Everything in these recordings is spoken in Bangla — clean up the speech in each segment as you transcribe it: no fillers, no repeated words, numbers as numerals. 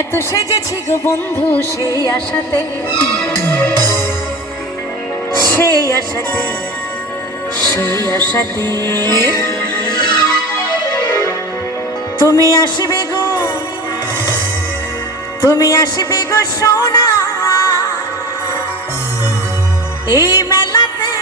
এত সেজেছি গো বন্ধু সেই আশাতে, সেই আশাতে, সেই আশাতে তুমি আসবে গো, তুমি আসবে গো সোনা এই মেলাতে।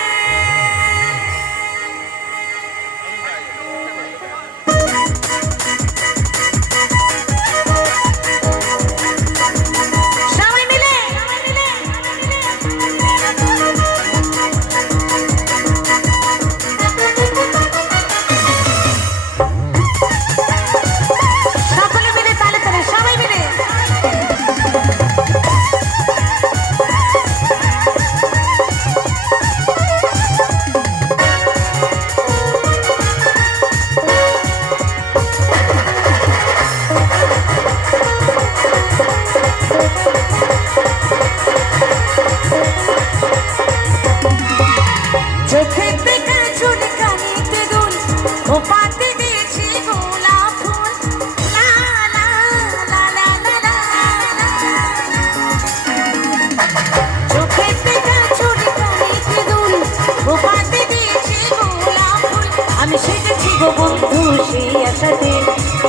বন্ধু সেই আশাতে,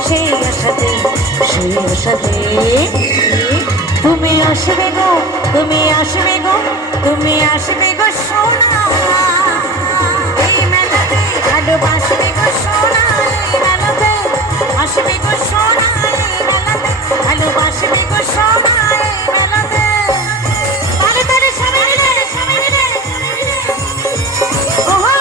সেই আশাতে, সেই আশাতে তুমি আসবে গো, তুমি আসবে গো, তুমি আসবে গো সোনা এই মেলাতে। ভালোবাসবে গো সোনা এই মেলাতে, আসবে গো সোনা এই মেলাতে, ভালোবাসবে গো সোনা এই মেলাতে। তালে তালে সবাই মিলে, সবাই মিলে ওহো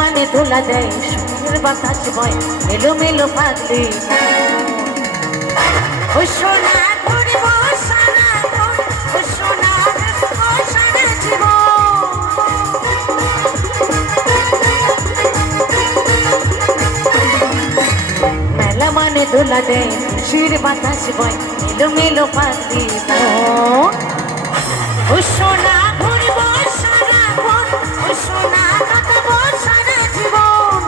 মানে দোলা দেয় সুন্দর বাতাস বয় এলো মেলো পাগলি ও সোনা ঘুরিব সারা ও সোনা ও সারা জীবন। মেলা মানে দোলা দেয় সুর বাতাস বয় এলো মেলো পাগলি ও সোনা ঘুরিব সারা ও সোনা কাটাবো সারা জীবন।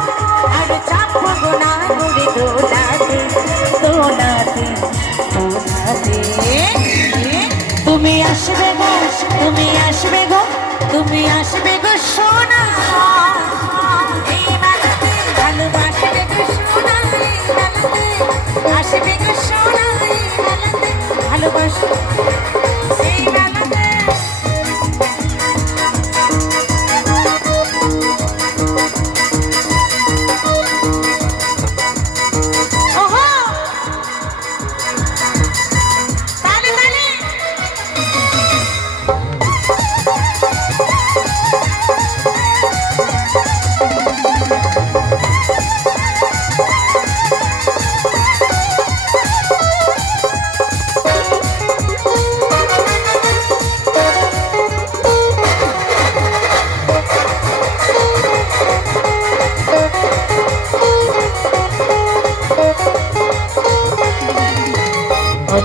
আর চাপবো গোনা ঘুরে দোলাতে, দোলাতে, দোলাতে তুমি আসবে গো, তুমি আসবে গো, তুমি আসবে গো সোনা এই মেলাতে। ভালোবাসবে গো সোনা এই মেলাতে, আসবে গো সোনা এই মেলাতে, ভালোবাসবে এই মেলাতে।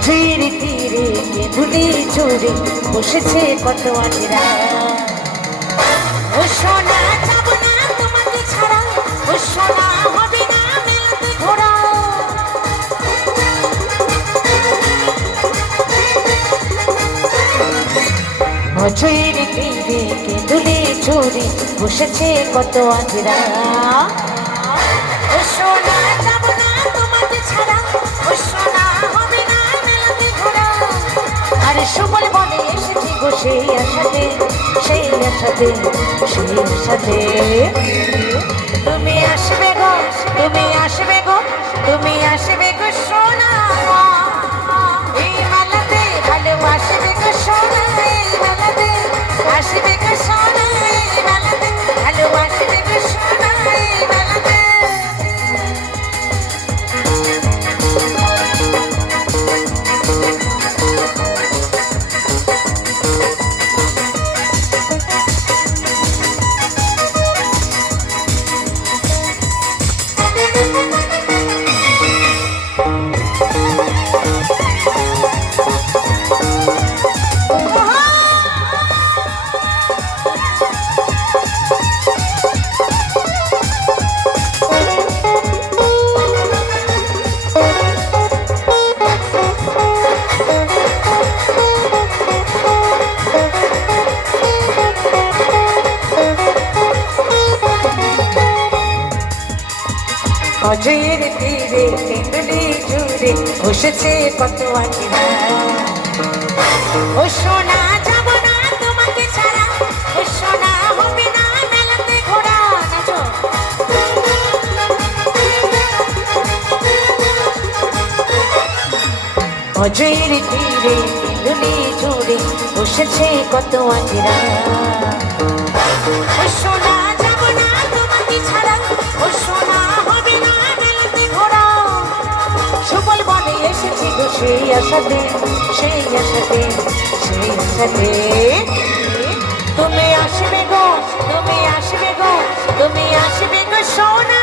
তীরে তীরে কেঁদুলি চোরে বসেছে কত আজরা ও সোনা যাব না তোমাকে ছাড়া ও সোনা হবে না মেলাতে ঘোরা। তীরে তীরে কেঁদুলি চোরে বসেছে কত আজরা ও সোনা যাব না তোমাকে ছাড়া ও সোনা হবে না মেলাতে ঘোরা। আরে সুবল বলে এসেছি গো সেই আশাতে, সেই আশাতে, সেই আশাতে তুমি আসবে গো, তুমি আসবে গো, তুমি আসবে গো সোনা এই মেলাতে। ভালোবাসবে গো সোনা এই মেলাতে, আসবে গো সোনা এই মেলাতে, ভালোবাসবে গো সোনা এই মেলাতে। অজয়ের তীরে তেঁতুলি জুড়ে বসেছে কত আঁকিরা। ও সোনা যাব না তোমাকে ছাড়া, ও সোনা হবে না মেলাতে ঘোরা। নাচো। অজয়ের তীরে তেঁতুলি জুড়ে বসেছে কত আঁকিরা। ও সোনা যাব না তোমাকে ছাড়া, ও সোনা হবে না মেলাতে ঘোরা। সুবল বনে এসেছি গো সেই আশাতে, সেই আশাতে, সেই আশাতে। তুমি আসবে গো, তুমি আসবে গো, তুমি আসবে গো সোনা।